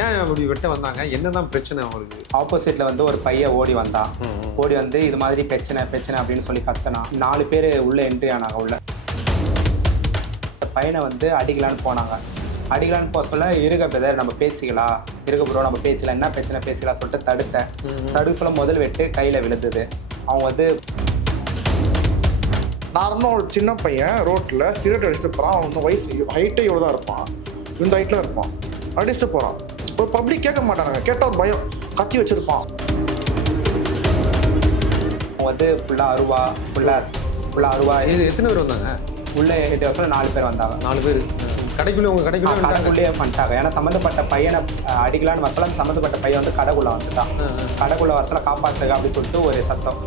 ஏன் அப்படி வெட்ட வந்தாங்க? என்னதான் பிரச்சனை அவங்களுக்கு? ஆப்போசிட்ல வந்து ஒரு பையன் ஓடி வந்தான். ஓடி வந்து இது மாதிரி பிரச்சனை அப்படின்னு சொல்லி கத்தினான். 4 பேர் உள்ள என்ட்ரி ஆனாங்க. உள்ள பையனை வந்து அடிக்கலான்னு போனாங்க. அடிக்கலான்னு போக சொல்ல இருக்க பிரதர் நம்ம பேசிக்கலாம், இருக்க ப்ரோ நம்ம பேசலாம், என்ன பிரச்சனை பேசிக்கலாம் சொல்லிட்டு தடுக்க சொல்ல முதல் வெட்டு கையில் விழுந்தது. அவங்க வந்து நார்மலாக ஒரு சின்ன பையன் ரோட்டில் சிகரெட் அடிச்சுட்டு போகிறான். அவன் வயசு ஹைட்டே இவ்வளோ தான் இருப்பான், இந்த ஹைட்டில் இருப்பான். அடிச்சுட்டு போகிறான். ஒரு பப்ளிக் கேட்க மாட்டாங்க, கேட்டால் ஒரு பயம், கத்தி வச்சுருப்பான். அவங்க வந்து ஃபுல்லாக அருவா. இது எத்தனை பேர் வந்தாங்க? உள்ளே 8 வருஷம் 4 பேர் வந்தாங்க. 4 பேர் உங்கள் கடைக்குள்ளேயே பண்ணிட்டாங்க. ஏன்னா சம்மந்தப்பட்ட பையனை அடிக்கலான்னு வரலாம். சம்மந்தப்பட்ட பையன் வந்து கடைக்குள்ளே வந்துட்டான். கடைக்குள்ளே வரலாம் காப்பாற்றுங்க அப்படின்னு சொல்லிட்டு ஒரு சத்தம்.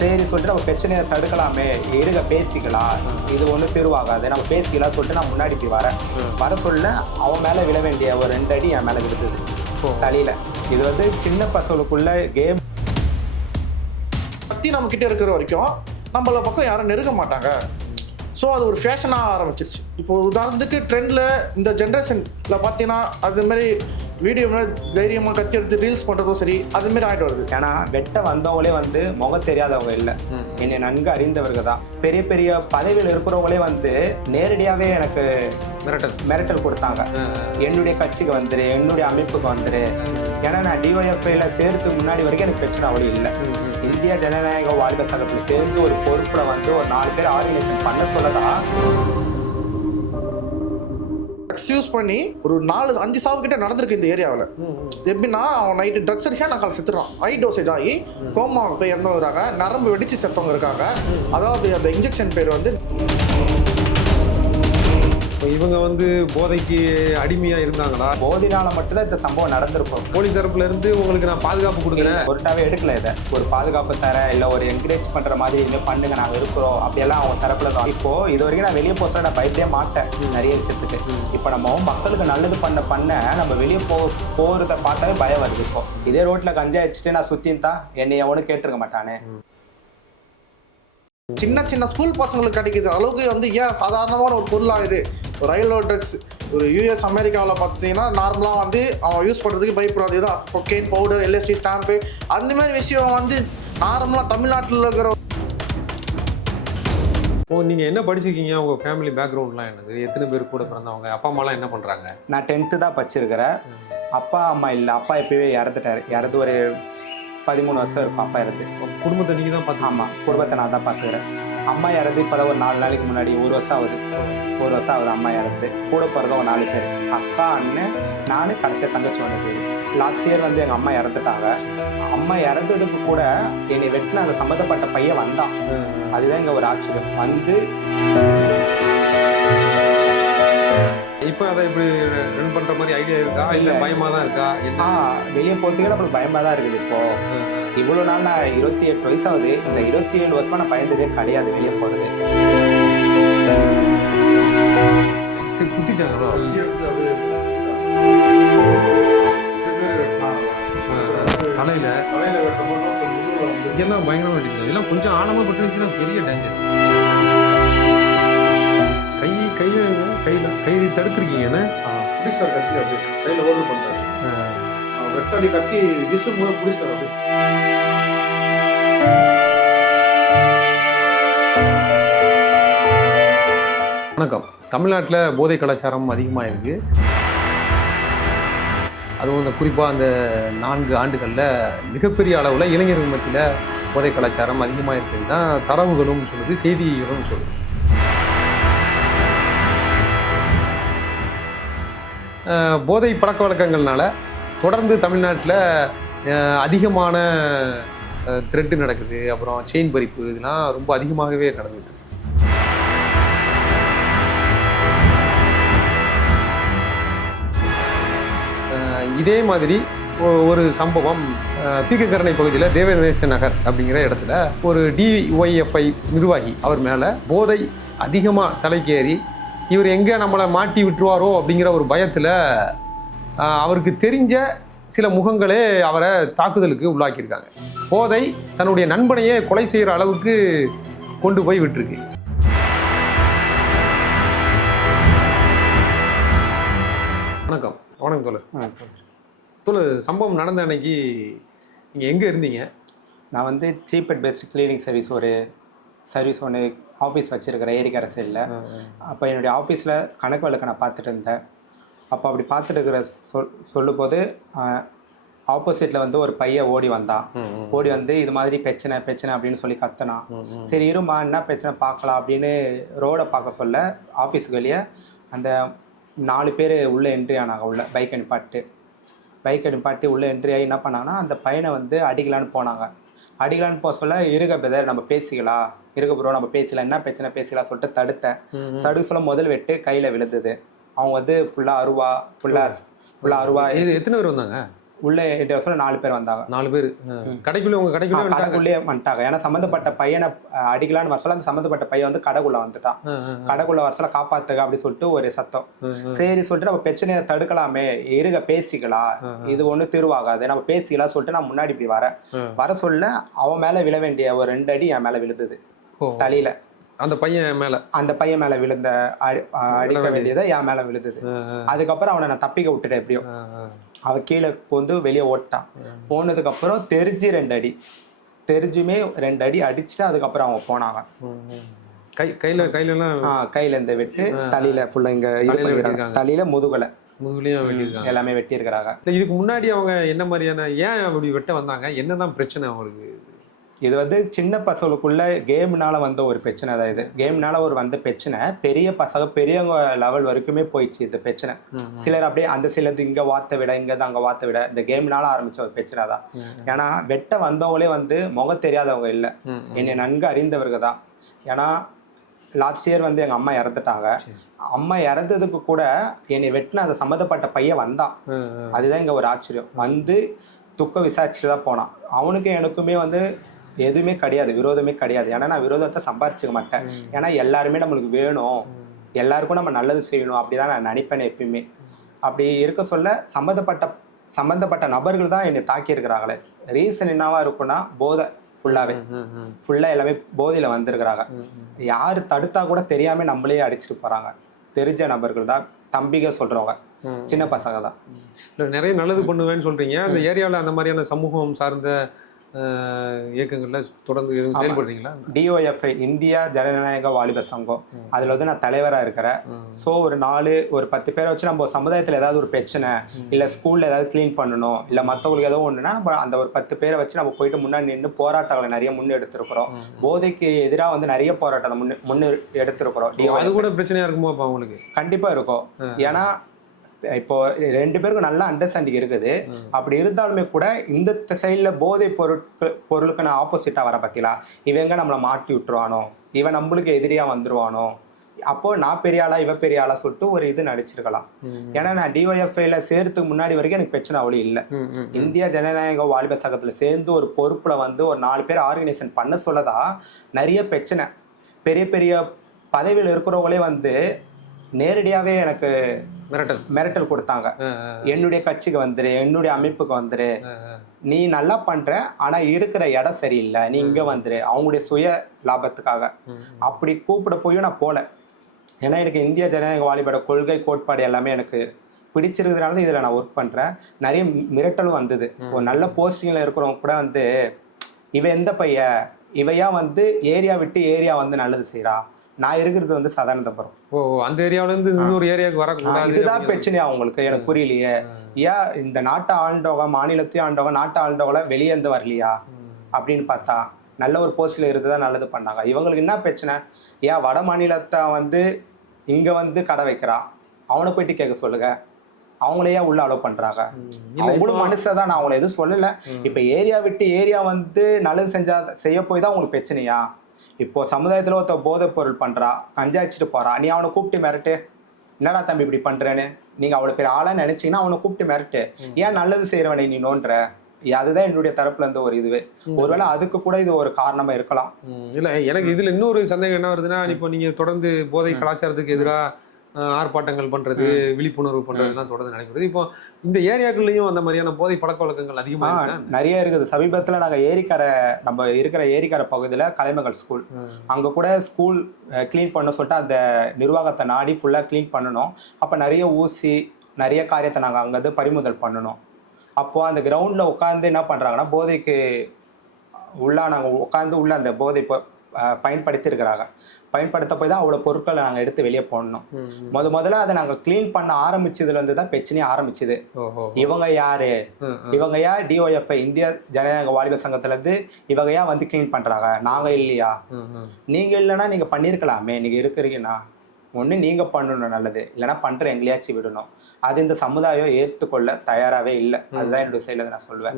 சரி சொல்லிட்டு நம்ம பிரச்சனையை தடுக்கலாமே, இருக்க பேசிக்கலாம், இது ஒன்றும் தீர்வாகாது, நம்ம பேசிக்கலாம் சொல்லிட்டு நான் முன்னாடி போய் வர சொல்ல அவன் மேலே விழ வேண்டிய ஒரு 2 அடி என் மேலே விழுந்தது தலையில். இது வந்து சின்ன பசங்களுக்குள்ள கேம். கத்தி நம்ம கிட்டே இருக்கிற வரைக்கும் நம்மள பக்கம் யாரும் நெருங்க மாட்டாங்க. ஸோ அது ஒரு ஃபேஷனாக ஆரம்பிச்சிருச்சு. இப்போ உதாரணத்துக்கு ட்ரெண்டில் இந்த ஜென்ரேஷனில் பார்த்தீங்கன்னா அதுமாரி வீடியோ தைரியமாக கத்தி எடுத்து ரீல்ஸ் பண்ணுறதும் சரி, அதுமாரி ஆகிட்டு வருது. ஏன்னா வெட்ட வந்தவங்களே வந்து முகம் தெரியாதவங்க இல்லை, என்னை நன்கு அறிந்தவர்கள் தான். பெரிய பெரிய பதவியில் இருக்கிறவங்களே வந்து நேரடியாகவே எனக்கு மிரட்டல் கொடுத்தாங்க. என்னுடைய கட்சிக்கு வந்துரு, என்னுடைய அமைப்புக்கு வந்துரு. ஏன்னா நான் டிஒஎஃப்ஐல சேர்த்து முன்னாடி வரைக்கும் எனக்கு பிரச்சனை அவ்வளோ இல்லை. இந்திய ஜனநாயக வாலிபர் சங்கத்தில் சேர்ந்து ஒரு பொறுப்பில் வந்து ஒரு 4 பேர் ஆர்கனைசேஷன் பண்ண சொல்லதான் யூஸ் பண்ணி ஒரு 4-5 சாவு கிட்ட நடந்திருக்கு இந்த ஏரியாவில். எப்படின்னா அவன் நைட்டு ட்ரக்ஸ் அடிச்சா நான் காலை செத்துறான். ஹை டோசேஜ் ஆகி கோமா போய் இறந்துறாங்க, நரம்பு வெடிச்சு செத்தவங்க இருக்காங்க. அதாவது அந்த இன்ஜெக்ஷன் பேர் வந்து இவங்க வந்து போதைக்கு அடிமையா இருந்தாங்களா? போதைனால மட்டும்தான் இந்த சம்பவம் நடந்திருக்கும். போலீஸ் தரப்புல இருந்து உங்களுக்கு நான் பாதுகாப்பு கொடுக்குறேன் பொருட்டாவே எடுக்கல. இதை ஒரு பாதுகாப்பு தர இல்லை ஒரு என்கரேஜ் பண்ற மாதிரி இல்லை பண்ணுங்க நாங்கள் இருக்கிறோம் அப்படியெல்லாம் அவங்க தரப்புல தான். இப்போ இது வரைக்கும் நான் வெளியே போக நான் பயப்படவே மாட்டேன் நிறைய விஷயத்துக்கு. இப்போ நம்ம மக்களுக்கு நல்லது பண்ண நம்ம வெளியே போகிறத பார்த்தாவே பயம் வருது. இப்போ இதே ரோட்ல கஞ்சா வச்சுட்டு நான் சுத்தின்னு என்னை எவனும் கேட்டிருக்க மாட்டானே. சின்ன ஸ்கூல் பசங்களுக்கு கிடைக்கிற அளவுக்கு வந்து ஏன் சாதாரணமான ஒரு பொருளாகுது. ஒரு ரயில்வே ட்ரக்ஸ் ஒரு யூஎஸ் அமெரிக்காவில் பார்த்தீங்கன்னா நார்மலாக வந்து அவன் யூஸ் பண்ணுறதுக்கு பயப்படாது. தான் கொக்கைன் பவுடர், எல்எஸ்டி ஸ்டாம்பு அந்த மாதிரி விஷயம் வந்து நார்மலாக தமிழ்நாட்டில் இருக்கிற. நீங்கள் என்ன படிச்சிருக்கீங்க? உங்கள் ஃபேமிலி பேக்ரவுண்ட்லாம் என்னது? எத்தனை பேர் கூட பிறந்தவங்க? அப்பா அம்மாலாம் என்ன பண்ணுறாங்க? நான் 10th தான் படிச்சிருக்கிறேன். அப்பா அம்மா இல்லை. அப்பா இப்போவே இறந்து ஒரு 13 வருஷம் இருக்கும். அப்பா இறந்து. குடும்பத்தை நீங்கள் தான் பார்த்து? ஆமாம், குடும்பத்தை நான் தான் பார்த்துக்கிறேன். அம்மா இறந்து இப்போ தான் ஒரு 4 நாளைக்கு முன்னாடி 1 வருஷம் ஆகுது அம்மா இறந்து. கூட பிறந்தவங்க 4 பேர், அக்கா, அண்ணன், நான், கடைசியாக தங்கச்சி 1 பேர். லாஸ்ட் இயர் வந்து எங்கள் அம்மா இறந்துட்டாங்க. அம்மா இறந்ததுக்கு கூட என்னை வெட்டின அந்த சம்மந்தப்பட்ட பையன் வந்தான். அதுதான் இங்கே ஒரு ஆச்சரியம். வந்து இப்போ அதை இப்படி ரன் பண்ணுற மாதிரி ஐடியா இருக்கா இல்லை பயமாக தான் இருக்கா? வெளியே போகிறதுக்கே நம்மளுக்கு பயமாக தான் இருக்குது. இப்போது இவ்வளோ நாள் நான் 28 வயசு ஆகுது. இந்த 27 வருஷமாக நான் பயந்ததே கிடையாது வெளியே போகிறது. குத்திட்டாங்களோ? தலையில் இதெல்லாம் பயங்கரமாக வெட்டிங்க. இதெல்லாம் கொஞ்சம் ஆழமாக பட்டுருந்துச்சுன்னா பெரிய டேஞ்சர். கையில் தடுத்துருக்கீங்கன்னு புடிசார் கத்தி அப்படி கையில் ஓர்டு பண்ணுறாரு. வெட்டாடி கத்தி விசும் போது புடிசார் அப்படி. வணக்கம். தமிழ்நாட்டில் போதை கலாச்சாரம் அதிகமாக இருக்குது. அதுவும் இந்த குறிப்பாக அந்த 4 ஆண்டுகளில் மிகப்பெரிய அளவில் இளைஞர்கள் மத்தியில் போதை கலாச்சாரம் அதிகமாக இருக்குது தான் தரவுகளும் சொல்லுது, செய்திகளும் சொல்லுது. போதை பழக்க வழக்கங்கள்னால தொடர்ந்து தமிழ்நாட்டில் அதிகமான த்ரெட்டு நடக்குது. அப்புறம் செயின் பறிப்பு, இதெல்லாம் ரொம்ப அதிகமாகவே நடந்துட்டு. இதே மாதிரி ஒரு சம்பவம் பீக்கக்கரணை பகுதியில் தேவநேச நகர் அப்படிங்கிற இடத்துல ஒரு டிஒய்எஃப்ஐ நிர்வாகி அவர் மேலே போதை அதிகமாக தலைக்கேறி இவர் எங்கே நம்மளை மாட்டி விட்டுருவாரோ அப்படிங்கிற ஒரு பயத்தில் அவருக்கு தெரிஞ்ச சில முகங்களே அவரை தாக்குதலுக்கு உள்ளாக்கியிருக்காங்க. போதை தன்னுடைய நண்பனையே கொலை செய்கிற அளவுக்கு கொண்டு போய் விட்டுருக்கு. வணக்கம். வணக்கம் தோழர். சம்பவம் நடந்த அன்னைக்கு நீங்கள் எங்கே இருந்தீங்க? நான் வந்து cheap and best cleaning service ஒன்று ஆஃபீஸ் வச்சுருக்கிறேன் ஏரிக்கரை சைடில். அப்போ என்னுடைய ஆஃபீஸில் கணக்கு வழக்கை நான் பார்த்துட்டு இருந்தேன். அப்போ அப்படி பார்த்துட்டு இருக்கிற சொல்லும்போது ஆப்போசிட்டில் வந்து ஒரு பையன் ஓடி வந்து இது மாதிரி பிரச்சனை அப்படின்னு சொல்லி கத்துனான். சரி இருமா என்ன பிரச்சனை பார்க்கலாம் அப்படின்னு ரோடை பார்க்க சொல்ல ஆஃபீஸுக்கு வெளியே அந்த 4 பேர் உள்ளே என்ட்ரி ஆனாங்க. உள்ள பைக் நிப்பாட்டி உள்ளே என்ட்ரி ஆகி என்ன பண்ணாங்கன்னா அந்த பையனை வந்து அடிக்கலான்னு போக சொல்ல இருக்க பிரதர் நம்ம பேசிக்கலாம், இருக்க ப்ரோ நம்ம பேசலாம், என்ன பிரச்சனை பேசிக்கலாம் சொல்லிட்டு தடுக்க சொல்ல முதல் வெட்டு கையில் விழுந்தது. அவங்க வந்து ஃபுல்லாக அருவா. இது எத்தனை பேர் வந்தாங்க? உள்ளே 8 வருஷம் 4 பேர் வந்தாங்க. 4 பேர் கடைக்குள்ளே வந்துட்டாங்க. ஏன்னா சம்மந்தப்பட்ட பையனை அடிக்கலான்னு வரசல அந்த சம்மந்தப்பட்ட பையன் வந்து கடைக்குள்ள வந்துட்டான். கடைக்குள்ள வரசல காப்பாத்துக்க அப்படின்னு சொல்லிட்டு ஒரு சத்தம். சரி சொல்லிட்டு நம்ம பிரச்சனையை தடுக்கலாமே, இருக பேசிக்கலாம், இது ஒன்றும் தீர்வாகாது, நம்ம பேசிக்கலாம் சொல்லிட்டு நான் முன்னாடி இப்படி வர சொல்ல அவன் மேல விழ வேண்டிய ஒரு 2 அடி என் மேல விழுந்தது தலையில. அந்த பையன் மேல விழுந்த அடிக்க வேண்டியதை என் மேல விழுந்தது. அதுக்கப்புறம் அவனை நான் தப்பிக்க விட்டுட்டேன். எப்படியோ அவன் கீழே வந்து வெளியே ஓட்டான். போனதுக்கு அப்புறம் தெரிஞ்சுமே 2 அடி அடிச்சுட்டு அதுக்கப்புறம் அவங்க போனாங்க. கையில இந்த வெட்டு தலையில ஃபுல்லா இங்க தலையில முதுகுலையும் எல்லாமே வெட்டி இருக்கிறாங்க. இதுக்கு முன்னாடி அவங்க என்ன மாதிரியான ஏன் அப்படி வெட்ட வந்தாங்க? என்னதான் பிரச்சனை அவங்களுக்கு? இது வந்து சின்ன பசங்களுக்குள்ள கேம்னால வந்த ஒரு பிரச்சனை தான். இது கேம்னால வந்த பிரச்சனை பெரியவங்க லெவல் வரைக்குமே போயிடுச்சு இந்த பிரச்சனை. சிலர் அப்படியே அந்த சிலது இங்க வார்த்தை விட இங்கதான் அங்க வார்த்தை விட இந்த கேம்னால ஆரம்பிச்ச ஒரு பிரச்சனை தான். ஏன்னா வெட்ட வந்தவங்களே வந்து முகம் தெரியாதவங்க இல்லை, என்னை நன்கு அறிந்தவர்கள் தான். ஏன்னா லாஸ்ட் இயர் வந்து எங்க அம்மா இறந்துட்டாங்க. அம்மா இறந்ததுக்கு கூட என்னை வெட்டின அந்த சம்மந்தப்பட்ட பையன் வந்தான். அதுதான் இங்க ஒரு ஆச்சரியம். வந்து துக்கம் விசாரிச்சுட்டு தான் போனான். அவனுக்கு எனக்குமே வந்து எதுவுமே கிடையாது, விரோதமே கிடையாது. ஏன்னா நான் விரோதத்தை சம்பாரிச்சுக்க மாட்டேன். ஏன்னா எல்லாருமே நம்மளுக்கு வேணும், எல்லாருக்கும் நம்ம நல்லது செய்யணும் அப்படிதான் நான் நினைப்பேன் எப்பயுமே. அப்படி இருக்க சொல்ல சம்மந்தப்பட்ட நபர்கள் தான் என்னை தாக்கி இருக்கிறாங்களே. ரீசன் என்னவா இருக்குன்னா போதை ஃபுல்லா எல்லாமே போதையில வந்திருக்கிறாங்க. யாரு தடுத்தா கூட தெரியாம நம்மளே அடிச்சுட்டு போறாங்க. தெரிஞ்ச நபர்கள் தான், தம்பிக சொல்றவங்க, சின்ன பசங்க தான். நிறைய நல்லது பண்ணுவேன்னு சொல்றீங்க. அந்த ஏரியாவில் அந்த மாதிரியான சமூகம் சார்ந்த இயக்கங்கள்ல தொடர்ந்து எதுவும் செயல்படுறீங்களா? DOFI இந்தியா ஜனநாயக வாலிப சங்கம், அதுல வந்து நான் தலைவராக இருக்கிறேன். ஸோ ஒரு 10 பேரை வச்சு நம்ம சமுதாயத்தில் ஏதாவது ஒரு பிரச்சனை இல்லை ஸ்கூல்ல ஏதாவது கிளீன் பண்ணணும் இல்லை மற்றவங்களுக்கு ஏதோ ஒன்றுனா அந்த ஒரு 10 பேரை வச்சு நம்ம போயிட்டு முன்னாடி நின்று போராட்டங்களை நிறைய முன்னெடுத்திருக்கிறோம். போதைக்கு எதிராக வந்து நிறைய போராட்டத்தை முன்னெடுத்திருக்கிறோம். அது கூட பிரச்சனையா இருக்குமோ அப்போ அவங்களுக்கு? கண்டிப்பா இருக்கும். ஏன்னா இப்போ 2 பேருக்கும் நல்ல அண்டர்ஸ்டாண்டிங் இருக்குது. அப்படி இருந்தாலுமே கூட இந்த சைட்ல போதை பொருளுக்கு நான் ஆப்போசிட்டா வர பத்திலா இவங்க நம்மளை மாட்டி விட்டுருவானோ, இவன் நம்மளுக்கு எதிரியா வந்துருவானோ, அப்போ நான் பெரிய ஆளா இவ பெரிய ஆளா சொல்லிட்டு ஒரு இது நடிச்சிருக்கலாம். ஏன்னா நான் DYFIல சேர்த்துக்கு முன்னாடி வரைக்கும் எனக்கு பிரச்சனை அவ்வளோ இல்லை. இந்தியா ஜனநாயக வாலிப சங்கத்துல சேர்ந்து ஒரு பொறுப்புல வந்து ஒரு 4 பேர் ஆர்கனைசேஷன் பண்ண சொல்லதான் நிறைய பிரச்சனை. பெரிய பதவியில் இருக்கிறவங்களே வந்து நேரடியாவே எனக்கு மிரட்டல் கொடுத்தாங்க. என்னுடைய கட்சிக்கு வந்துரு, என்னுடைய அமைப்புக்கு வந்துரு, நீ நல்லா பண்ற ஆனா இருக்கிற இடம் சரியில்லை, நீ இங்க வந்துரு, அவங்களுடைய சுய லாபத்துக்காக அப்படி கூப்பிட போயும் நான் போல. ஏன்னா எனக்கு இந்திய ஜனநாயக வாலிபட கொள்கை கோட்பாடு எல்லாமே எனக்கு பிடிச்சிருக்கிறதுனால இதுல நான் ஒர்க் பண்றேன். நிறைய மிரட்டலும் வந்தது. ஒரு நல்ல போஸ்டிங்ல இருக்கிறவங்க கூட வந்து இவ எந்த பையன், இவையா வந்து ஏரியா விட்டு ஏரியா வந்து நல்லது செய்யறா, நான் இருக்கிறது வந்து சதானந்தபுரம். அந்த ஏரியாவில இருந்து இன்னொரு ஏரியாவுக்கு வரக்கூடாது, இதுதான் பிரச்சனையா உங்களுக்கு? எனக்கு புரியலையே. ஏன் இந்த நாட்டை ஆண்டவங்க, மாநிலத்தையும் ஆண்டவங்க, நாட்டை ஆண்டவங்கள வெளியே இருந்து வரலையா அப்படின்னு பார்த்தா நல்ல ஒரு போஸ்ட்ல இருந்துதான் நல்லது பண்ணாங்க. இவங்களுக்கு என்ன பிரச்சனை? ஏன் வட மாநிலத்தை வந்து இங்க வந்து கடை வைக்கிறா, அவனை போயிட்டு கேட்க சொல்லுங்க, அவங்களையே உள்ள அலோவ் பண்றாங்க. அவங்களும் மனுஷதான், நான் அவங்கள எதுவும் சொல்லல. இப்ப ஏரியா விட்டு ஏரியா வந்து நல்லது செய்ய போய் தான் உங்களுக்கு பிரச்சனையா? இப்போ சமுதாயத்துல ஒருத்த போதை பொருள் பண்றா, கஞ்சாச்சிட்டு போறா, நீ அவனை கூப்பிட்டு மிரட்டு, என்னடா தம்பி இப்படி பண்றேன்னு நீங்க அவ்வளவு பேர் ஆளா நினைச்சீங்கன்னா அவனை கூப்பிட்டு மிரட்டு. ஏன் நல்லது செய்யறவனை நீ நோன்ற? அதுதான் என்னுடைய தரப்புல இருந்து ஒரு இதுவே. ஒருவேளை அதுக்கு கூட இது ஒரு காரணமா இருக்கலாம். இல்ல எனக்கு இதுல இன்னொரு சந்தேகம் என்ன வருதுன்னா, இப்போ நீங்க தொடர்ந்து போதை கலாச்சாரத்துக்கு எதிராக ஆர்ப்பாட்டங்கள் பண்றது, விழிப்புணர்வு பண்றதுலாம் தொடர்ந்து நடக்கிறது. இப்போ இந்த ஏரியாக்கள்லயும் அந்த மாதிரியான போதை பழக்க வழக்கங்கள் அதிகமா நிறைய இருக்குது. சமீபத்துல நாங்க நம்ம இருக்கிற ஏரிக்கரை பகுதியில கலைமகள் ஸ்கூல், அங்க கூட ஸ்கூல் கிளீன் பண்ண சொல்லிட்டு அந்த நிர்வாகத்தை நாடி ஃபுல்லா கிளீன் பண்ணணும். அப்ப நிறைய ஊசி நிறைய காரியத்தை நாங்க அங்க பறிமுதல் பண்ணணும். அப்போ அந்த கிரவுண்டில் உட்காந்து என்ன பண்ணுறாங்கன்னா போதைக்கு நாங்கள் உட்காந்து உள்ள அந்த போதை பயன்படுத்தியிருக்கிறாங்க. பயன்படுத்த போய் தான் அவ்வளோ பொருட்களை நாங்கள் எடுத்து வெளியே போடணும். முதல்ல அதை நாங்கள் க்ளீன் பண்ண ஆரம்பிச்சதுலேருந்து தான் பிரச்சனையே ஆரம்பிச்சுது. இவங்க யாரு, இவங்க யார் டிஒஎஃப்ஐ இந்திய ஜனநாயக வாலிப சங்கத்துலேருந்து இவங்க யார் வந்து க்ளீன் பண்ணுறாங்க, நாங்கள் இல்லையா? நீங்கள் இல்லைன்னா நீங்கள் பண்ணியிருக்கலாமே, நீங்கள் இருக்கிறீங்கன்னா ஒன்று நீங்கள் பண்ணணும் நல்லது, இல்லைன்னா பண்ணுற எங்களையாச்சும் விடணும். அது இந்த சமுதாயம் ஏற்றுக்கொள்ள தயாராகவே இல்லை. அதுதான் என்னுடைய சைடில் நான் சொல்லுவேன்.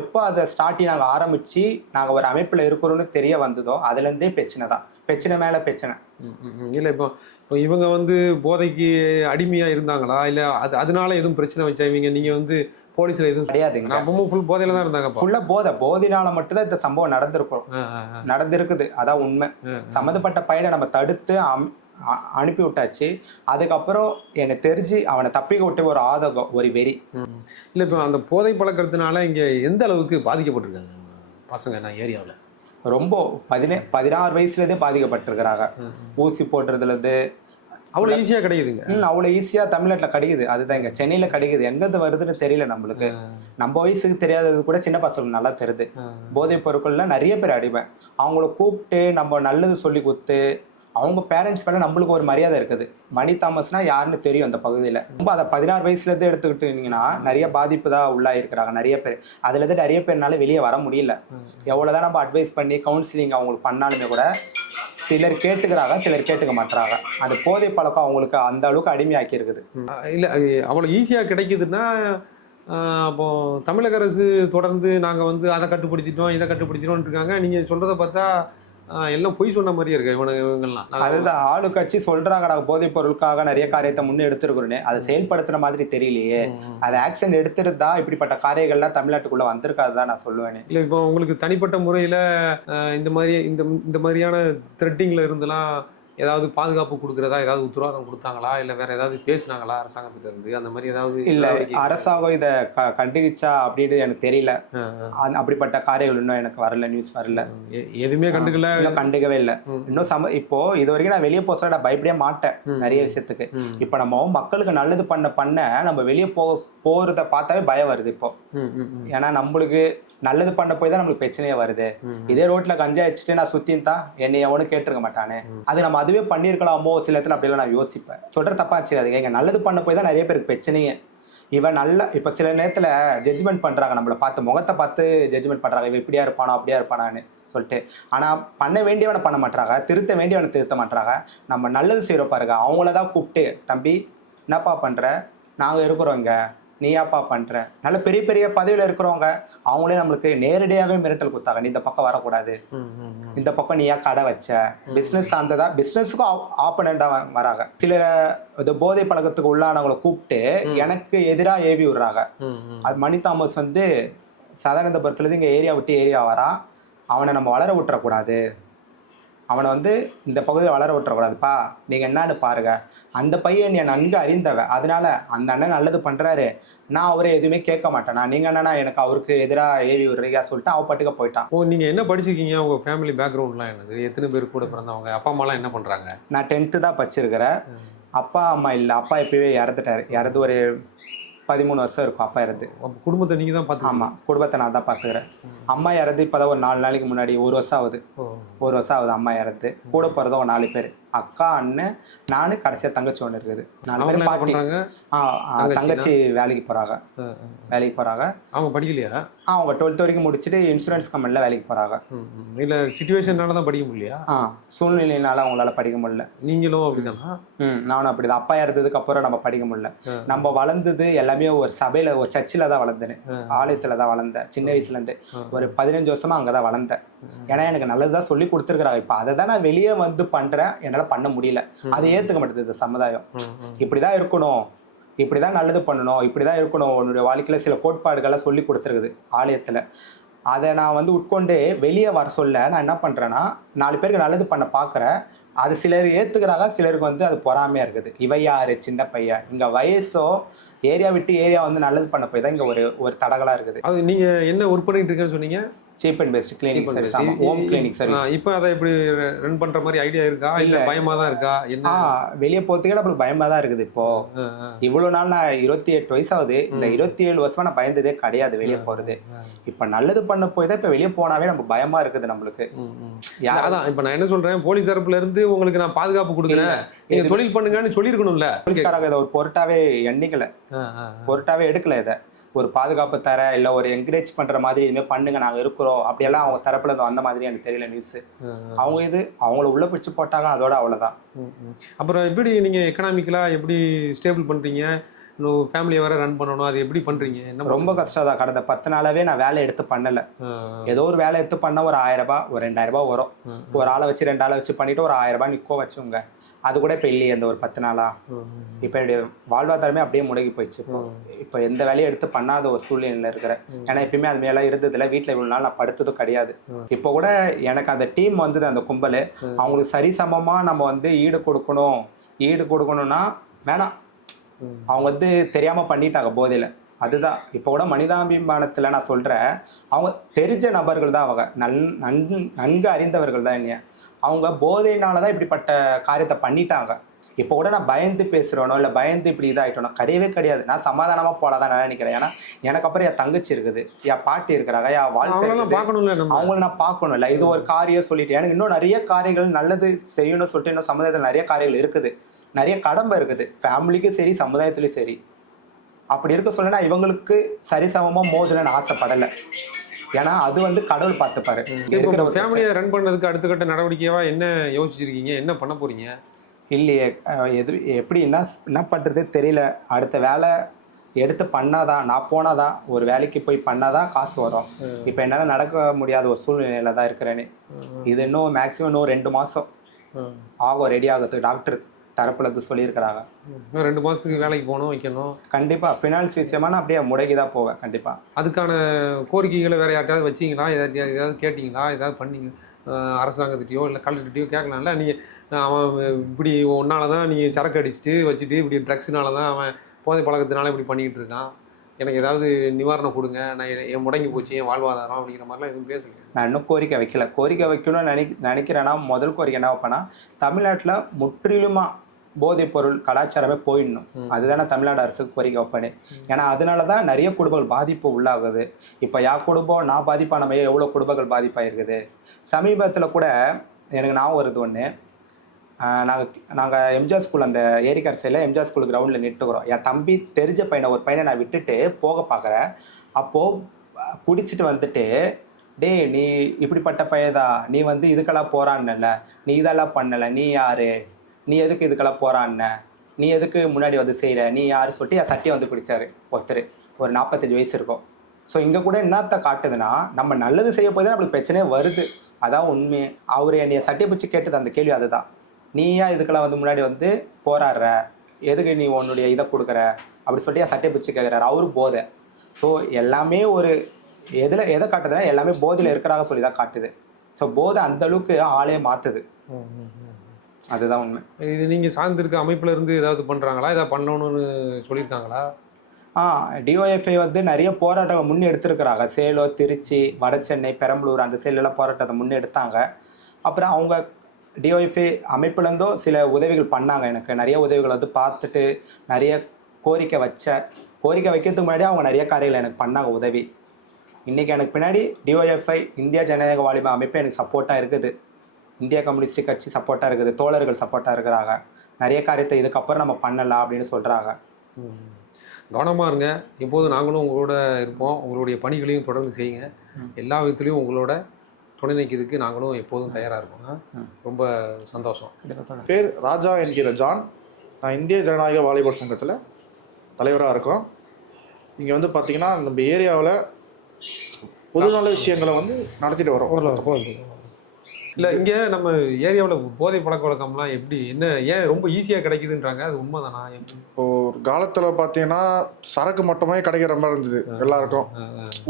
எப்போ அதை ஸ்டார்டிங் நாங்கள் ஆரம்பித்து நாங்கள் ஒரு அமைப்பில் இருக்கிறோன்னு தெரிய வந்ததோ அதுலேருந்தே பிரச்சனை தான், பிரச்சனை மேலே பிரச்சனை. இல்லை இப்போ இவங்க வந்து போதைக்கு அடிமையாக இருந்தாங்களா, இல்லை அதனால எதுவும் பிரச்சனை வச்சா இவங்க நீங்கள் வந்து போலீஸில் எதுவும் கிடையாதுங்க? அப்பவும் ஃபுல் போதையில தான் இருந்தாங்க. ஃபுல்லாக போதைனால மட்டும்தான் இந்த சம்பவம் நடந்திருக்குது. அதான் உண்மை. சம்மந்தப்பட்ட பையனை நம்ம தடுத்து அனுப்பி விட்டாச்சு. அதுக்கப்புறம் எனக்கு தெரிஞ்சு அவனை தப்பிக்க விட்டு ஒரு ஆதகம், ஒரு வெறி. இல்லை இப்போ அந்த போதை பழக்கிறதுனால இங்கே எந்த அளவுக்கு பாதிக்கப்பட்டிருக்காங்க பசங்க? நான் ஏரியாவில் ரொம்ப 16 வயசுலேருந்தே பாதிக்கப்பட்டிருக்கிறாங்க. ஊசி போடுறதுலேருந்து அவ்வளோ ஈஸியாக கிடைக்குதுங்க. அவ்வளோ ஈஸியாக தமிழ்நாட்டில் கிடைக்குது. அதுதான் இங்கே சென்னையில் கிடைக்குது. எங்கேருந்து வருதுன்னு தெரியல நம்மளுக்கு. நம்ம வயசுக்கு தெரியாதது கூட சின்ன பசங்களுக்கு நல்லா தெரியுது. போதைப் பொருட்கள்ல நிறைய பேர் அடிமை. அவங்கள கூப்பிட்டு நம்ம நல்லது சொல்லி கொடுத்து அவங்க பேரண்ட்ஸ் மேலே நம்மளுக்கு ஒரு மரியாதை இருக்குது. மணி தாமஸ்னா யாருன்னு தெரியும் அந்த பகுதியில். ரொம்ப அதை 16 வயசுலேருந்து எடுத்துக்கிட்டீங்கன்னா நிறைய பாதிப்பு தான் உள்ளாயிருக்கிறாங்க நிறைய பேர். அதுலேருந்து நிறைய பேர்னால வெளியே வர முடியல. எவ்வளோதான் நம்ம அட்வைஸ் பண்ணி கவுன்சிலிங் அவங்களுக்கு பண்ணாலுமே கூட சிலர் கேட்டுக்கிறாங்க, சிலர் கேட்டுக்க மாட்டுறாங்க. அந்த போதை பழக்கம் அவங்களுக்கு அந்த அளவுக்கு அடிமையாக்கி இருக்குது. இல்லை அவ்வளோ ஈஸியாக கிடைக்குதுன்னா அப்போ தமிழக அரசு தொடர்ந்து நாங்கள் வந்து அதை கட்டுப்படுத்திட்டோம் இதை கட்டுப்படுத்திட்டோம்னு இருக்காங்க. நீங்கள் சொல்கிறத பார்த்தா எல்லாம் பொய் சொன்ன மாதிரியே இருக்கு இவங்கெல்லாம். அதுதான் ஆளுக்கட்சி சொல்றாங்க போதைப் பொருளுக்காக நிறைய காரியத்தை முன்னே எடுத்துருக்குறேன்னு, அதை செயல்படுத்துற மாதிரி தெரியலையே. அது ஆக்ஷன் எடுத்துருந்தா இப்படிப்பட்ட காரியங்கள்லாம் தமிழ்நாட்டுக்குள்ள வந்திருக்காதுதான் நான் சொல்லுவேன். இல்லை இப்போ உங்களுக்கு தனிப்பட்ட முறையில் இந்த மாதிரியான த்ரெட்டிங்ல இருந்தெல்லாம் ஏதாவது பாதுகாப்பு கொடுக்குறதா ஏதாவது உத்தரவாதம் கொடுத்தாங்களா, இல்லை வேற ஏதாவது பேசினாங்களா அரசாங்கத்துல இருந்து? அந்த மாதிரி ஏதாவது இல்லை, அரசாங்கம் இதை கண்டிச்சா அப்படின்னு எனக்கு தெரியல. அப்படிப்பட்ட காரியங்கள் இன்னும் எனக்கு வரல, நியூஸ் வரல, எதுவுமே கண்டுக்கவே இல்லை இன்னும். இப்போ இது வரைக்கும் நான் வெளியே போக நான் பயப்படவே மாட்டேன் நிறைய விஷயத்துக்கு. இப்போ நம்ம மக்களுக்கு நல்லது பண்ண நம்ம வெளியே போறத பார்த்தாவே பயம் வருது இப்போ. ஏன்னா நம்மளுக்கு நல்லது பண்ண போய் தான் நம்மளுக்கு பிரச்சனையே வருது. இதே ரோட்ல கஞ்சா வச்சுட்டு நான் சுத்தின்தான் என்னை எவனும் கேட்டிருக்க மாட்டானே. அது நம்ம அதுவே பண்ணிருக்கலாமோ சில இடத்துல அப்படிலாம் நான் யோசிப்பேன். சொல்ற தப்பாச்சு. அதுக்கு எங்க நல்லது பண்ண போய் தான் நிறைய பேருக்கு பிரச்சனையே. இவன் நல்ல இப்ப சில நேரத்துல ஜட்ஜ்மெண்ட் பண்றாங்க, நம்மளை பார்த்து முகத்தை பார்த்து ஜட்ஜ்மெண்ட் பண்றாங்க, இவன் இப்படியா இருப்பானோ அப்படியா இருப்பானான்னு சொல்லிட்டு. ஆனா பண்ண வேண்டியவனை பண்ண மாட்டாங்க, திருத்த வேண்டியவனை திருத்த மாட்டாங்க. நம்ம நல்லது செய்யற பாருங்க, அவங்களதான் கூப்பிட்டு தம்பி என்னப்பா பண்ற, நாங்க இருக்கிறோம் இங்க, நீயாப்பா பண்ற. நல்ல பெரிய பெரிய பதவியில இருக்கிறவங்க அவங்களே நம்மளுக்கு நேரடியாவே மிரட்டல் கொடுத்தாங்க, நீ இந்த பக்கம் வரக்கூடாது, இந்த பக்கம் நீயா கடை வச்ச, பிசினஸ் சார்ந்ததா, பிசினஸுக்கும் ஆப்பனண்டா வராங்க. சில இந்த போதை பழக்கத்துக்கு உள்ளானவங்களை கூப்பிட்டு எனக்கு எதிராக ஏவி விடுறாங்க. அது மணி தாமஸ் வந்து சதானந்தபுரத்துல இருந்து இங்க ஏரியா விட்டு ஏரியா வரான். அவனை நம்ம வளர விட்டுறக்கூடாது, அவனை வந்து இந்த பகுதியில் வளர விட்டுறக்கூடாதுப்பா, நீங்கள் என்னன்னு பாருங்க. அந்த பையன் என் நன்கு அறிந்தவன், அதனால அந்த அண்ணன் நல்லது பண்ணுறாரு, நான் அவரை எதுவுமே கேட்க மாட்டேன். நீங்கள் என்னன்னா எனக்கு அவருக்கு எதிராக ஏவி விடுறீங்க சொல்லிட்டு அவன் பட்டுக்க போயிட்டான். நீங்கள் என்ன படிச்சிருக்கீங்க, உங்கள் ஃபேமிலி பேக்ரவுண்ட்லாம் என்னது, எத்தனை பேர் கூட பிறந்தவங்க, அப்பா அம்மாலாம் என்ன பண்ணுறாங்க? நான் 10th தான் படிச்சிருக்கிறேன். அப்பா அம்மா இல்லை, அப்பா எப்பவே இறந்துட்டாரு. இறந்து ஒரு 13 வருஷம் இருக்கும் அப்பா இறந்து. குடும்பத்தை நீங்கள் தான் பார்த்து? ஆமாம், குடும்பத்தை நான் தான் பார்த்துக்கிறேன். அம்மா இறந்து இப்போதான் ஒரு 4 நாளைக்கு முன்னாடி, 1 வருஷம் ஆகுது. 1 வருஷம் ஆகுது அம்மா இறந்து. கூட பிறந்த ஒரு 4 பேர், அக்கா அண்ணன் நானு, கடைசியா தங்கச்சி ஒன்று இருக்குது. 4 பேர் பாட்டி. தங்கச்சி வேலைக்கு போறாங்க. அவங்க படிக்கலையா? அவங்க 12th வரைக்கும் முடிச்சுட்டு இன்சூரன்ஸ் கம்பெனில வேலைக்கு போறாங்க. இல்லை சிச்சுவேஷனால தான் படிக்க முடியலையா? சூழ்நிலையினால அவங்களால படிக்க முடியல. நீங்களும் அப்படிதானா? நானும் அப்படிதான். அப்பா இறந்ததுக்கு அப்புறம் நம்ம படிக்க முடியல. நம்ம வளர்ந்தது எல்லாமே ஒரு சபையில, ஒரு சர்ச்சில் தான் வளர்ந்தேன், ஆலயத்துல தான் வளர்ந்தேன். சின்ன வயசுல இருந்து ஒரு 15 வருஷமா அங்கதான் வளர்ந்தேன். ஏன்னா எனக்கு நல்லதுதான் சொல்லி கொடுத்துருக்குறாங்க. இப்ப அதை தான் நான் வெளியே வந்து பண்றேன், என்னால பண்ண முடியல. அதை ஏத்துக்க மாட்டேது இந்த சமுதாயம். இப்படிதான் இருக்கணும், இப்படிதான் நல்லது பண்ணணும், இப்படிதான் இருக்கணும், உன்னுடைய வாழ்க்கையில சில கோட்பாடுகள்லாம் சொல்லி கொடுத்துருக்குது ஆலயத்துல. அதை நான் வந்து உட்கொண்டு வெளியே வர சொல்ல நான் என்ன பண்றேன்னா 4 பேருக்கு நல்லது பண்ண பாக்குறேன். அது சிலர் ஏத்துக்கிறாங்க, சிலருக்கு வந்து அது பொறாமையா இருக்குது. இவ யாரு சின்ன பையன், இங்க வயசோ ஏரியா விட்டு ஏரியா வந்து நல்லது பண்ண போய் தான் இங்கே ஒரு தடகலாக இருக்குது. அது நீங்கள் என்ன ஒர்க் பண்ணிட்டு இருக்கேன்னு சொன்னீங்க? Cheap and best clinic service, home clinic service. இப்போ அதை எப்படி ரன் பண்ணுற மாதிரி ஐடியா இருக்கா, இல்லை பயமாக தான் இருக்கா? என்ன வெளியே போகிறதுக்கே நம்மளுக்கு பயமாக தான் இருக்குது. இப்போ இவ்வளோ நாள் நான் 28 வயசாகுது, இந்த 27 வருஷமா நான் பயந்ததே கிடையாது வெளியே போகிறது. இப்போ நல்லது பண்ண போய் தான் இப்போ வெளியே போனாவே நம்ம பயமாக இருக்குது நம்மளுக்கு. அதான் இப்போ நான் என்ன சொல்கிறேன், போலீஸ் தரப்புல இருந்து உங்களுக்கு நான் பாதுகாப்பு கொடுக்குறேன், நீங்கள் தொழில் பண்ணுங்கன்னு சொல்லியிருக்கணும்ல. போலீஸ்காரங்க இதை ஒரு பொருட்டாவே எண்ணிக்கல, பொருட்டாவே எடுக்கல. இதை ஒரு பாதுகாப்பு தர இல்லை ஒரு என்கரேஜ் பண்ணுற மாதிரி இதுமாதிரி பண்ணுங்க நாங்கள் இருக்கிறோம் அப்படியெல்லாம் அவங்க தரப்புல இருந்து வந்த மாதிரி எனக்கு தெரியல நியூஸ். அவங்க இது அவங்கள உள்ள பிடிச்சி போட்டாங்க, அதோட அவ்வளோதான். அப்புறம் எப்படி நீங்கள் எக்கனாமிக்கலாக எப்படி ஸ்டேபிள் பண்ணுறீங்க? ஃபேமிலியை வர ரன் பண்ணணும், அது எப்படி பண்ணுறீங்க? என்ன ரொம்ப கஷ்டம் தான். கடந்த 10 நாளாவே நான் வேலை எடுத்து பண்ணலை. ஏதோ ஒரு வேலை எடுத்து பண்ண ஒரு 1000 ரூபாய் ஒரு 2000 ரூபாய் வரும். ஒரு ஆளை வச்சு 2 ஆளை வச்சு பண்ணிட்டு ஒரு 1000 ரூபாய் நிற்க வச்சுங்க. அது கூட இப்போ இல்லையே இந்த ஒரு 10 நாளா. இப்போ என்னுடைய வாழ்வாதாரமே அப்படியே முடங்கி போயிடுச்சு. இப்போ எந்த வேலையை எடுத்து பண்ணாத ஒரு சூழ்நிலையில் இருக்கிறேன். ஏன்னா எப்பயுமே அது மேலே இருந்ததில்ல, வீட்டில் இவ்வளோ நாள் நான் படுத்ததும் கிடையாது. இப்போ கூட எனக்கு அந்த டீம் வந்தது, அந்த கும்பல் அவங்களுக்கு சரிசமமாக நம்ம வந்து ஈடு கொடுக்கணும்னா வேணாம், அவங்க வந்து தெரியாமல் பண்ணிட்டாங்க போதையில். அதுதான் இப்போ கூட மனிதாபிமானத்தில் நான் சொல்கிறேன், அவங்க தெரிஞ்ச நபர்கள் தான், அவங்க நன்கு அறிந்தவர்கள் தான். என்னைய அவங்க போதையினால தான் இப்படிப்பட்ட காரியத்தை பண்ணிட்டாங்க. இப்போ கூட நான் பயந்து பேசுகிறேனோ இல்லை பயந்து இப்படி இதாகிட்டோனோ கிடையவே கிடையாது. நான் சமாதானமாக போகலாதான் நான் நினைக்கிறேன். ஏன்னா எனக்கு அப்புறம் என் தங்கச்சி இருக்குது, என் பாட்டி இருக்கிறாங்க, என் வாழ்க்கை அவங்கள நான் பார்க்கணும்ல. இது ஒரு காரியம் சொல்லிட்டு எனக்கு இன்னும் நிறைய காரியங்கள் நல்லது செய்யணும்னு சொல்லிட்டு இன்னும் சமுதாயத்தில் நிறைய காரியங்கள் இருக்குது, நிறைய கடமை இருக்குது, ஃபேமிலிக்கும் சரி சமுதாயத்துலேயும் சரி. அப்படி இருக்க சொல்ல நான் இவங்களுக்கு சரிசமமாக மோதலன்னு ஆசைப்படலை. ஏன்னா அது வந்து கடவுள் பார்த்துப்பாரு. ஃபேமிலியை ரன் பண்ணதுக்கு அடுத்த கட்ட நடவடிக்கையா என்ன யோசிச்சிருக்கீங்க, என்ன பண்ண போறீங்க? இல்லையே, எப்படி என்ன பண்ணுறதே தெரியல. அடுத்த வேலை எடுத்து பண்ணாதான், நான் போனாதான், ஒரு வேலைக்கு போய் பண்ணாதான் காசு வரும். இப்போ என்னால் நடக்க முடியாத ஒரு சூழ்நிலையில தான் இருக்கிறேன்னு. இது இன்னும் மேக்ஸிமம் இன்னும் 2 மாதம் ஆகும் ரெடி ஆகிறதுக்கு. டாக்டர் தரப்புல இருந்து சொல்லியிருக்கிறாங்க. 2 மாதத்துக்கு வேலைக்கு போகணும், வைக்கணும். கண்டிப்பாக ஃபினான்ஸ் விஷயமா நான் அப்படியே முடங்கி தான் போவேன். கண்டிப்பாக அதுக்கான கோரிக்கைகளை வேறு யார்ட்டாவது வச்சிங்களா? ஏதாவது கேட்டிங்களா? ஏதாவது பண்ணீங்க? அரசாங்கத்திட்டையோ இல்லை கலெக்டர்கிட்டையோ கேட்கலாம்ல. நீங்கள் அவன் இப்படி ஒன்னால தான் நீங்கள் சரக்கு அடிச்சுட்டு வச்சுட்டு இப்படி ட்ரக்ஸ்னால தான் அவன் போதை பழக்கத்தினால இப்படி பண்ணிக்கிட்டு இருக்கான், எனக்கு ஏதாவது நிவாரணம் கொடுங்க, நான் என் முடங்கி போச்சு என் வாழ்வாதாரம் அப்படிங்கிற மாதிரிலாம் எதுவும் பேசல. நான் இன்னும் கோரிக்கை வைக்கல. கோரிக்கை வைக்கணும்னு நினைக்கிறேன்னா முதல் கோரிக்கை என்ன வைப்பேன்னா, தமிழ்நாட்டில் முற்றிலுமாக போதைப் பொருள் கலாச்சாரமே போயிடணும். அதுதானே தமிழ்நாடு அரசுக்கு கோரிக்கை வைப்பேன். ஏன்னா அதனால தான் நிறைய குடும்பங்கள் பாதிப்பு உள்ளாகுது. இப்போ யார் குடும்பம் நான் பாதிப்பான மையம் எவ்வளோ குடும்பங்கள் பாதிப்பாயிருக்குது. சமீபத்தில் கூட எனக்கு நான் வருது ஒன்று, நாங்கள் எம்ஜிஆர் ஸ்கூல் அந்த ஏரிக்கார் சைடில் எம்ஜிஆர் ஸ்கூல் கிரவுண்டில் நிட்டுக்கிறோம். என் தம்பி தெரிஞ்ச பையனை ஒரு பையனை நான் விட்டுட்டு போக பார்க்குறேன். அப்போது குடிச்சிட்டு வந்துட்டு, டே நீ இப்படிப்பட்ட பையதா, நீ வந்து இதுக்கெல்லாம் போகிறான்ல, நீ இதெல்லாம் பண்ணலை, நீ யார், நீ எதுக்கு இதுக்கெல்லாம் போகிறான்ன, நீ எதுக்கு முன்னாடி வந்து செய்கிற, நீ யார் சொல்லிட்டு என் சட்டையை வந்து பிடிச்சாரு ஒருத்தர். ஒரு 45 வயசு இருக்கும். ஸோ இங்கே கூட என்னத்த காட்டுதுன்னா, நம்ம நல்லது செய்ய போய் தான் நம்மளுக்கு பிரச்சனையே வருது. அதான் உண்மை. அவர் என்னைய சட்டையை பிடிச்சி கேட்டது அந்த கேள்வி அதுதான். நீயா இதுக்கெல்லாம் வந்து முன்னாடி வந்து போராடுற, எதுக்கு நீ உன்னுடைய இதை கொடுக்குற அப்படி சொல்லிட்டு என் சட்டையை பிடிச்சி கேட்குறாரு. அவரு போதை. ஸோ எல்லாமே ஒரு எதை காட்டுதுன்னா எல்லாமே போதையில் இருக்கிறாங்க சொல்லி தான் காட்டுது. ஸோ போதை அந்த அளவுக்கு ஆளே மாற்றுது. அதுதான் உண்மை. இது நீங்கள் சார்ந்திருக்க அமைப்புல இருந்து ஏதாவது பண்ணுறாங்களா, ஏதாவது பண்ணணும்னு சொல்லியிருக்காங்களா? டிஒஎஃப்ஐ வந்து நிறைய போராட்டங்கள் முன்னே எடுத்துருக்குறாங்க. சேலம், திருச்சி, வட சென்னை, பெரம்பலூர் அந்த சைட்லலாம் போராட்டத்தை முன்னே எடுத்தாங்க. அப்புறம் அவங்க டிஒஎஃப்ஐ அமைப்புலேருந்தோ சில உதவிகள் பண்ணாங்க. எனக்கு நிறைய உதவிகள் வந்து பார்த்துட்டு நிறைய கோரிக்கை வைக்கிறதுக்கு முன்னாடி அவங்க நிறைய காரியங்கள் எனக்கு பண்ணாங்க உதவி. இன்றைக்கி எனக்கு பின்னாடி டிஒஎஃப்ஐ இந்தியா ஜனநாயக வாலிப அமைப்பு எனக்கு சப்போர்ட்டாக இருக்குது. இந்தியா கம்யூனிஸ்ட் கட்சி சப்போர்ட்டாக இருக்குது. தோழர்கள் சப்போர்ட்டாக இருக்கிறாங்க. நிறைய காரியத்தை இதுக்கப்புறம் நம்ம பண்ணலாம் அப்படின்னு சொல்கிறாங்க. கவனமாக இருங்க. எப்போதும் நாங்களும் உங்களோட இருப்போம். உங்களுடைய பணிகளையும் தொடர்ந்து செய்யுங்க. எல்லா விதத்துலையும் உங்களோட துணை நிற்கிறதுக்கு நாங்களும் எப்போதும் தயாராக இருப்போம். ரொம்ப சந்தோஷம். பேர் ராஜா என்கிற ஜான். நான் இந்திய ஜனநாயக வாலிபர் சங்கத்தில் தலைவராக இருக்கோம். இங்கே வந்து பார்த்திங்கன்னா நம்ம ஏரியாவில் பொதுநல விஷயங்களை வந்து நடத்திட்டு வரோம். இல்லை, இங்கே நம்ம ஏரியாவில் போதை பழக்க வழக்கம்லாம் எப்படி, என்ன, ஏன் ரொம்ப ஈஸியாக கிடைக்குதுன்றாங்க, அது உண்மைதானா? இப்போ ஒரு காலத்தில் பார்த்தீங்கன்னா சரக்கு மட்டுமே கிடைக்கிற மாதிரி இருந்தது எல்லாருக்கும்.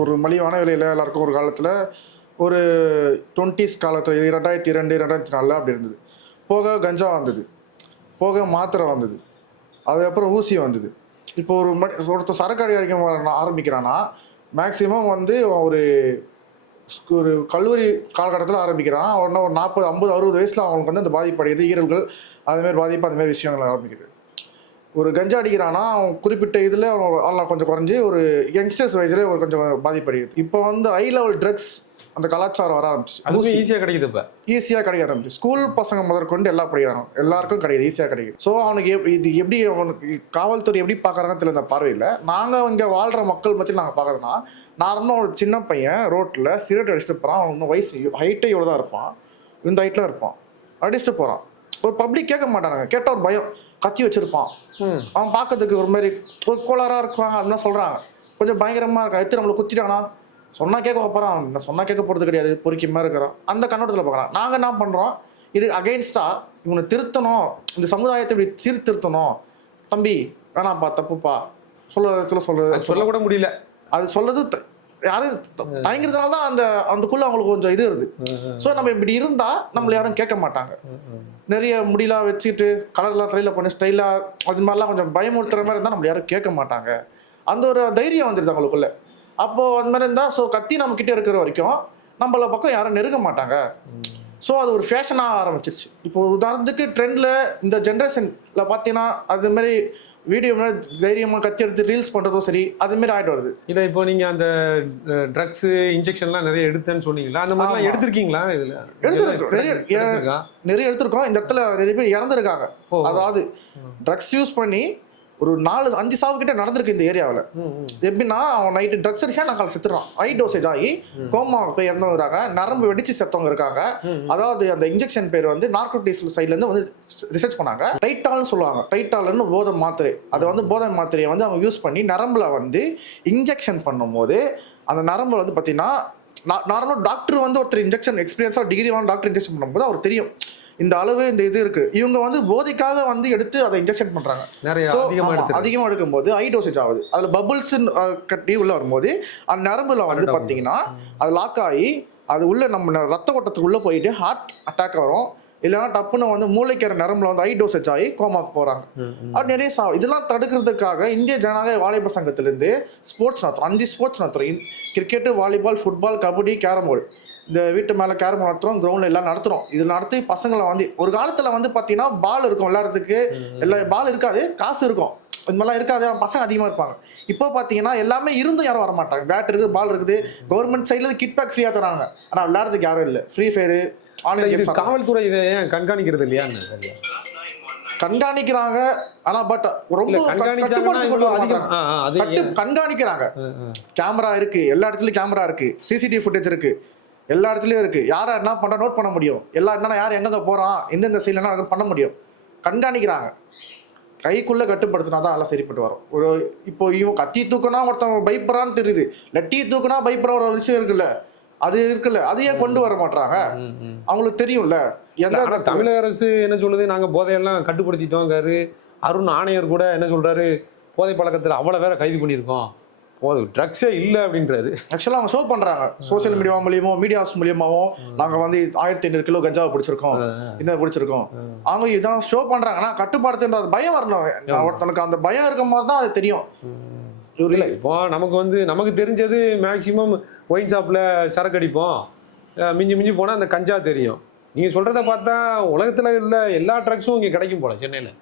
ஒரு மலிவான விலையில் எல்லாருக்கும் ஒரு காலத்தில் ஒரு 20s காலத்தில் 2002, 2004 அப்படி இருந்தது. போக கஞ்சா வந்தது, போக மாத்திரை வந்தது, அதுக்கப்புறம் ஊசி வந்தது. இப்போ ஒருத்தர் சரக்கு அடிக்க ஆரம்பிக்கிறான்னா மேக்ஸிமம் வந்து ஒரு கல்லூரி காலகட்டத்தில் ஆரம்பிக்கிறான். அவன் ஒரு 40, 50, 60 வயசில் அவங்களுக்கு வந்து அந்த பாதிப்பு அடையுது, ஈரல்கள் அதுமாரி பாதிப்பு அதுமாரி விஷயங்கள் ஆரம்பிக்குது. ஒரு கஞ்சா அடிக்கிறான்னா அவன் குறிப்பிட்ட இதில் அவன் கொஞ்சம் குறைஞ்சி ஒரு யங்ஸ்டர்ஸ் வயசுல ஒரு கொஞ்சம் பாதிப்படையுது. இப்போ வந்து ஹை லெவல் ட்ரக்ஸ் அந்த கலாச்சாரம் வர ஆரம்பிச்சு. அதுவும் ஈஸியாக கிடைக்குது. இப்போ ஈஸியாக கிடைக்க ஆரம்பிச்சு. ஸ்கூல் பசங்க முதற்கொண்டு எல்லாம் படிக்கிறாங்க, எல்லாருக்கும் கிடையாது, ஈஸியாக கிடைக்குது. ஸோ அவனுக்கு இது எப்படி அவனுக்கு காவல்துறை எப்படி பார்க்குறாங்கன்னு தெரியல. இந்த பார்வையில் நாங்கள் இங்கே வாழ்கிற மக்கள் பற்றி நாங்கள் பார்க்குறதுனா, நார்மலாக ஒரு சின்ன பையன் ரோட்டில் சிகரெட் அடிச்சுட்டு போகிறான். அவன் வயசு ஹைட்டே இவ்வளோ தான் இருப்பான், இந்த ஹைட்டில் இருப்பான், அடிச்சுட்டு போகிறான். ஒரு பப்ளிக் கேட்க மாட்டாங்க, கேட்டால் ஒரு பயம், கத்தி வச்சுருப்பான், அவன் பார்க்கறதுக்கு ஒரு மாதிரி ஒரு கோளாராக இருப்பாங்க அப்படின்னா சொல்கிறாங்க, கொஞ்சம் பயங்கரமாக இருக்கான், எத்து நம்மளை குத்திட்டானா சொன்னால் கேட்க போகிறான், இந்த சொன்னால் கேட்க போகிறது கிடையாது, பொறுக்கியமாக இருக்கிறான், அந்த கண்ணோட்டத்தில் பார்க்குறான். நாங்கள் என்ன பண்ணுறோம், இது அகெயின்ஸ்டாக இவனை திருத்தணும், இந்த சமுதாயத்தை இப்படி சீர்திருத்தணும், தம்பி வேணாம்ப்பா தப்புப்பா சொல்லக்கூட முடியல. அது சொல்கிறது யாரும் தயங்கிறதுனால தான் அந்தக்குள்ளே அவங்களுக்கு கொஞ்சம் இது இருக்குது. ஸோ நம்ம இப்படி இருந்தால் நம்மளை யாரும் கேட்க மாட்டாங்க. நிறைய முடியெல்லாம் வச்சுட்டு கலர்லாம் தலையில் பண்ணி ஸ்டைலாக அது மாதிரிலாம் கொஞ்சம் பயமுறுத்துற மாதிரி இருந்தால் நம்மளை யாரும் கேட்க மாட்டாங்க. அந்த ஒரு தைரியம் வந்துடுது அவங்களுக்குள்ள. அப்போது அந்த மாதிரி இருந்தால் ஸோ கத்தி நம்மக்கிட்ட இருக்கிற வரைக்கும் நம்மள பக்கம் யாரும் நெருங்க மாட்டாங்க. ஸோ அது ஒரு ஃபேஷனாக ஆரம்பிச்சிருச்சு. இப்போ உதாரணத்துக்கு ட்ரெண்டில் இந்த ஜென்ரேஷனில் பார்த்தீங்கன்னா அதுமாரி வீடியோ தைரியமாக கத்தி எடுத்து ரீல்ஸ் பண்ணுறதும் சரி அதுமாரி ஆகிட்டு வருது. இல்லை இப்போ நீங்கள் அந்த ட்ரக்ஸு இன்ஜெக்ஷன்லாம் நிறைய எடுத்தேன்னு சொன்னீங்களா, அந்த மாதிரிலாம் எடுத்திருக்கீங்களா? இதில் எடுத்துருக்கோம், நிறைய எடுத்திருக்கோம். இந்த இடத்துல நிறைய பேர் இறந்துருக்காங்க. அதாவது ட்ரக்ஸ் யூஸ் பண்ணி ஒரு 4-5 சாவு கிட்ட நடந்திருக்கு இந்த ஏரியாவில். எப்படின்னா அவன் நைட்டு ட்ரக்ஸ் அடிச்சா நான் கால் செத்துறான், ஹை டோசேஜ் ஆகி கோமா போய் இறந்தவங்க இருக்காங்க, நரம்பு வெடிச்சு செத்தவங்க இருக்காங்க. அதாவது அந்த இன்ஜெக்ஷன் பேர் வந்து நார்கோட்டிக்ஸ் சைட்லேருந்து வந்து ரிசர்ச் பண்ணாங்க. டைட்டால்னு சொல்லுவாங்க, டைட்டால்னு போதை மாத்திரை. அதை வந்து போதை மாத்திரையை வந்து அவங்க யூஸ் பண்ணி நரம்புல வந்து இன்ஜெக்ஷன் பண்ணும்போது அந்த நரம்புல வந்து பார்த்தீங்கன்னா நார்மலாக டாக்டர் வந்து ஒருத்தர் இன்ஜெக்ஷன் எக்ஸ்பீரியன்ஸாக டிகிரிவான டாக்டர் இன்ஜெக்ஷன் பண்ணும்போது அவர் தெரியும் இந்த அளவு இந்த இது இருக்கு. இவங்க வந்து போதைக்காக வந்து எடுத்து அதை இன்ஜெக்ஷன் பண்றாங்க, அதிகமாக எடுக்கும்போது ஹை டோசேஜ் ஆகுது. அதில் பபுள்ஸ் கட்டி உள்ள வரும்போது அந்த நரம்புல வந்து பார்த்தீங்கன்னா அது லாக் ஆகி அது உள்ள நம்ம ரத்த ஓட்டத்துக்கு உள்ள போயிட்டு ஹார்ட் அட்டாக் வரும், இல்லைன்னா டப்புன்னு வந்து மூளைக்கிற நரம்புல வந்து ஹை டோசேஜ் ஆகி கோமாக்கு போறாங்க. அது நிறைய இதெல்லாம் தடுக்கிறதுக்காக இந்திய ஜனநாயக வாலிபால் சங்கத்திலேருந்து ஸ்போர்ட்ஸ் நடத்துறோம், 5 ஸ்போர்ட்ஸ் நடத்துறோம். Cricket, volleyball, football, kabaddi, carrom board. இந்த வீட்டு மேலே கேரம் நடத்துகிறோம், கிரவுண்டில் எல்லாம் நடத்துகிறோம். இது நடத்தி பசங்களை வந்து ஒரு காலத்தில் வந்து பார்த்தீங்கன்னா பால் இருக்கும் விளையாடுறதுக்கு, எல்லா பால் இருக்காது, காசு இருக்கும், இது மாதிரிலாம் இருக்காது, பசங்க அதிகமாக இருப்பாங்க. இப்போ பார்த்தீங்கன்னா எல்லாமே இருந்தும் யாரும் வர மாட்டாங்க. பேட் இருக்குது, பால் இருக்குது, கவர்மெண்ட் சைடில் கிட் பேக் ஃப்ரீயாக தராங்க, ஆனால் விளையாடுறதுக்கு யாரும் இல்லை. Free fire, online games. காவல்துறை இதை ஏன் கண்காணிக்கிறது இல்லையா? கண்காணிக்கிறாங்க, ஆனா பட் ரொம்ப கண்காணிக்கிறாங்க. கேமரா இருக்கு, எல்லா இடத்துலயும் கேமரா இருக்கு, சிசிடிவி ஃபுட்டேஜ் இருக்கு, எல்லா இடத்துலயும் இருக்கு. யாரா என்ன பண்றா நோட் பண்ண முடியும், எல்லா என்னன்னா யார் எங்கெங்க போறான், எந்தெந்த சைட்ல பண்ண முடியும். கண்காணிக்கிறாங்க, கைக்குள்ள கட்டுப்படுத்தினாதான் எல்லாம் சரிப்பட்டு வரும். ஒரு இப்போ இவன் கத்தி தூக்குனா ஒருத்தன் பயப்படுறான்னு தெரியுது, லட்டி தூக்குனா பயப்படுற ஒரு விஷயம் இருக்குல்ல, அது இருக்குல்ல, அதையே கொண்டு வர மாட்டாங்க. அவங்களுக்கு தெரியும்ல. தமிழக அரசு என்ன சொல்லுது, நாங்க போதையெல்லாம் கட்டுப்படுத்திட்டோங்காரு. அருண் ஆணையர் கூட என்ன சொல்றாரு, போதை பழக்கத்தில் அவ்வளோ வேற கைது பண்ணியிருக்கோம், ட்ரக்ஸே இல்லை அப்படின்றாரு. ஆக்சுவலாக அவங்க ஷோ பண்ணுறாங்க சோசியல் மீடியா மூலியமாக, மீடியாஸ் மூலியமாகவும் நாங்கள் வந்து 1500 கிலோ கஞ்சாவை பிடிச்சிருக்கோம், இந்த பிடிச்சிருக்கோம். அவங்க இதான் ஷோ பண்ணுறாங்கன்னா கட்டுப்பாடுன்ற பயம் வரணும். ஒருத்தனுக்கு அந்த பயம் இருக்கும் போது தான் அது தெரியும். இல்லை இப்போ நமக்கு வந்து நமக்கு தெரிஞ்சது மேக்சிமம் ஒயின் ஷாப்பில் சரக்கு அடிப்போம், மிஞ்சி மிஞ்சி போனால் அந்த கஞ்சா தெரியும். நீங்கள் சொல்கிறத பார்த்தா உலகத்தில் உள்ள எல்லா ட்ரக்ஸும் இங்கே கிடைக்கும் போல சென்னையில்.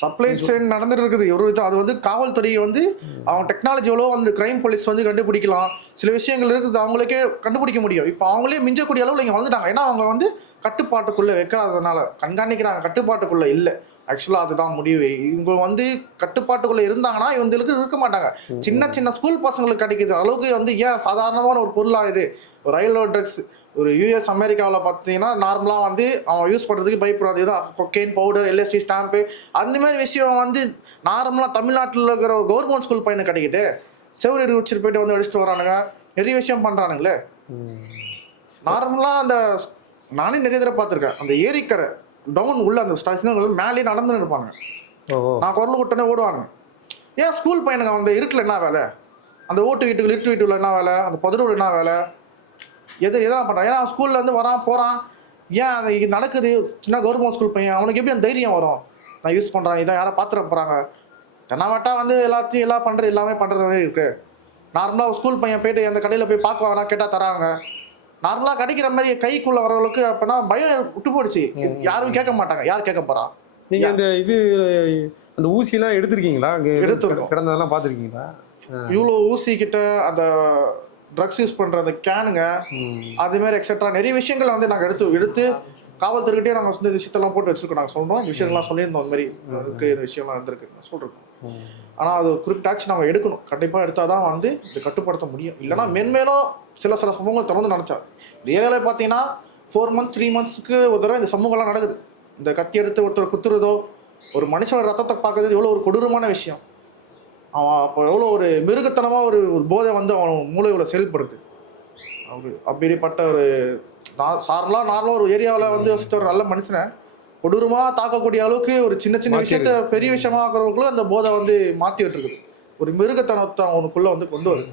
சப்ளை செயின் நடந்துட்டு இருக்குது ஒரு விதம். அது வந்து காவல்துறையை வந்து அவங்க டெக்னாலஜி எவ்வளோ வந்து கிரைம் போலீஸ் வந்து கண்டுபிடிக்கலாம், சில விஷயங்கள் இருக்குது அவங்களுக்கே கண்டுபிடிக்க முடியும். இப்போ அவங்களே மிஞ்சக்கூடிய அளவில் இங்கே வந்துட்டாங்க. ஏன்னா அவங்க வந்து கட்டுப்பாட்டுக்குள்ளே வைக்காததுனால கண்காணிக்கிறாங்க, கட்டுப்பாட்டுக்குள்ளே இல்லை. ஆக்சுவலாக அதுதான் முடிவு. இவங்க வந்து கட்டுப்பாட்டுக்குள்ளே இருந்தாங்கன்னா இவங்களுக்கு இருக்க மாட்டாங்க. சின்ன சின்ன ஸ்கூல் பசங்களுக்கு கிடைக்கிற அளவுக்கு வந்து ஏன் சாதாரணமான ஒரு பொருளாக இது. ஒரு ரயில்வே ட்ரக்ஸ் ஒரு யூஎஸ் அமெரிக்காவில் பார்த்தீங்கன்னா நார்மலாக வந்து அவன் யூஸ் பண்ணுறதுக்கு பயப்படாது. இதுதான் கொக்கைன் பவுடர், எல்எஸ்டி ஸ்டாம்பு, அந்தமாதிரி விஷயம் வந்து நார்மலாக தமிழ்நாட்டில் இருக்கிற ஒரு கவர்மெண்ட் ஸ்கூல் பையனுக்கு கிடைக்குது. செவ்வரி வச்சுட்டு போயிட்டு வந்து அடிச்சுட்டு வரானுங்க, நிறைய விஷயம் பண்ணுறானுங்களே. நார்மலாக அந்த நானே நிறைய தடவை பார்த்துருக்கேன், அந்த ஏரிக்கரை டவுன் உள்ள அந்த ஸ்டேஷன்கள் மேலேயே நடந்துன்னு இருப்பாங்க. நான் குரல் விட்டோன்னே ஓடுவானுங்க. ஏன் ஸ்கூல் பையனுங்க அந்த இருட்டில் என்ன வேலை, அந்த ஓட்டு வீட்டுகள் இருட்டு வீட்டுல என்ன வேலை, அந்த புதருவில் என்ன வேலை, எதெல்லாம் பண்ணுறான். ஏன்னா ஸ்கூல்ல இருந்து வரான் போகிறான், ஏன் அது நடக்குது. சின்ன கவர்மெண்ட் ஸ்கூல் பையன் அவனுக்கு எப்படி அந்த தைரியம் வரும், நான் யூஸ் பண்ணுறான், இதான் யாரை பார்த்துட போகிறாங்க. தென்னாவட்டா வந்து எல்லாத்தையும் எல்லாமே பண்ணுறது இருக்கு. நார்மலாக ஸ்கூல் பையன் போயிட்டு அந்த கடையில் போய் பார்க்குவாங்கன்னா கேட்டால் தராங்க. நார்மலாக கிடைக்கிற மாதிரி கைக்குள்ளே வரவங்களுக்கு அப்போனா பயம் விட்டு போயிடுச்சு. யாரும் கேட்க மாட்டாங்க, யார் கேட்க போகிறா? நீங்கள் அந்த ஊசிலாம் எடுத்திருக்கீங்களா? அங்கே எடுத்துருக்கோம், கிடந்ததெல்லாம் பார்த்துருக்கீங்களா? இவ்வளோ ஊசி கிட்ட அந்த ட்ரக்ஸ் யூஸ் பண்ணுற அந்த கேனுங்க அதுமாரி எக்ஸெட்ரா நிறைய விஷயங்களை வந்து நாங்கள் எடுத்து காவல்துறைகிட்டே நாங்கள் இந்த விஷயத்தெல்லாம் போட்டு வச்சுருக்கோம். நாங்கள் சொல்கிறோம், இந்த விஷயங்கள்லாம் சொல்லியிருந்தோம், இந்த மாதிரி இருக்குது, இந்த விஷயம்லாம் இருந்திருக்கு சொல்லிருக்கோம். ஆனால் அது குறிப்பிட்ட ஆக்ஷன் நம்ம எடுக்கணும். கண்டிப்பாக எடுத்தால் தான் வந்து இது கட்டுப்படுத்த முடியும். இல்லைனா மென்மேலும் சில சம்பவங்கள் தொடர்ந்து நடத்தா. இந்த ஏரியாவில் பார்த்தீங்கன்னா 4 months 3 monthsக்கு ஒரு தடவை இந்த சமூகம்லாம் நடக்குது. இந்த கத்தி எடுத்து ஒருத்தர் குத்துறதோ, ஒரு மனுஷனோட ரத்தத்தை பார்க்கறது எவ்வளோ ஒரு கொடூரமான விஷயம். அவன் அப்போ எவ்வளோ ஒரு மிருகத்தனமாக ஒரு போதை வந்து அவன் மூளையோட செயல்படுது. அப்படிப்பட்ட ஒரு நார்மலாக ஒரு ஏரியாவில் வந்து வசித்த ஒரு நல்ல மனுஷனை கொடூரமாக தாக்கக்கூடிய அளவுக்கு ஒரு சின்ன விஷயத்த பெரிய விஷயமா ஆக்குறவங்களுக்கும் அந்த போதை வந்து மாற்றி விட்டுருக்குது. ஒரு மிருகத்தனத்தை அவனுக்குள்ளே வந்து கொண்டு வருது.